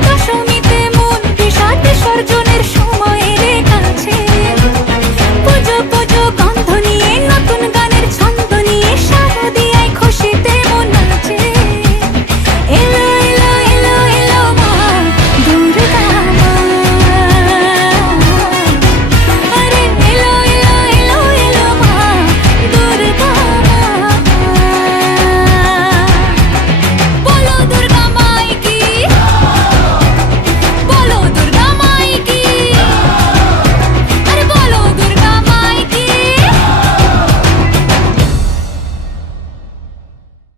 দশমীতে মন বিষাদে সর্জনের